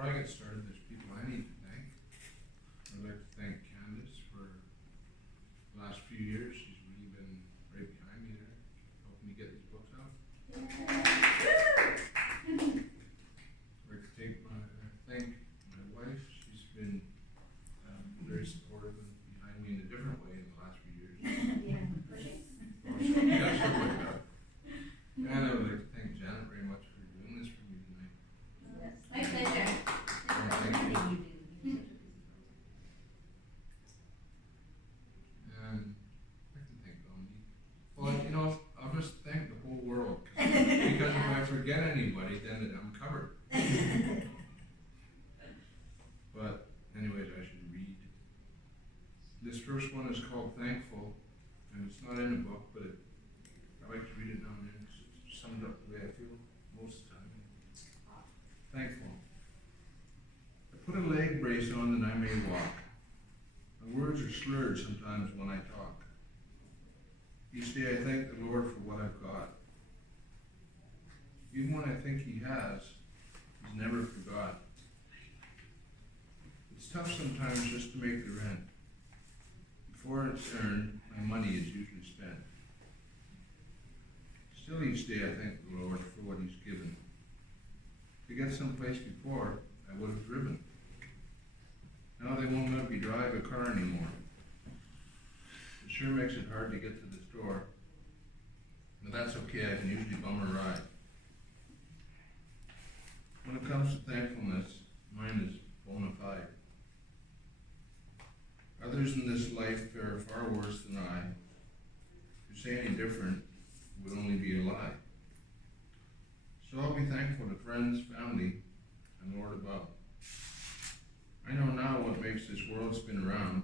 before I get started, there's people I need to thank. I'd like to thank Candace for the last few years. She's really been right behind me there, helping me get these books out. I'd like to thank my wife. She's been very supportive and behind me in a different way in the last few years. Yeah, pushing. Yeah, stuff like that. And I would like to thank Janet very much for doing this for me tonight. Yes. My pleasure. Thank you. And I can thank Dominique. Well, you know, I'll just thank the whole world. Because if I forget anybody, then I'm covered. But anyways, I should read. This first one is called Thankful, and it's not in the book, but I like to read it now and then. It sums up the way I feel most of the time. Thankful. I put a leg brace on that I may walk. My words are slurred sometimes when I talk. Each day I thank the Lord for what I've got. Even when I think He has, He's never forgot. It's tough sometimes just to make the rent. Before it's earned, my money is usually spent. Still each day I thank the Lord for what He's given. To get someplace before, I would have driven. Now they won't let me drive a car anymore. It sure makes it hard to get to the store. But that's okay, I can usually bum a ride. When it comes to thankfulness, mine is bona fide. Others in this life fare far worse than I. To say any different would only be a lie. So I'll be thankful to friends, family, and Lord above. I know now what makes this world spin around.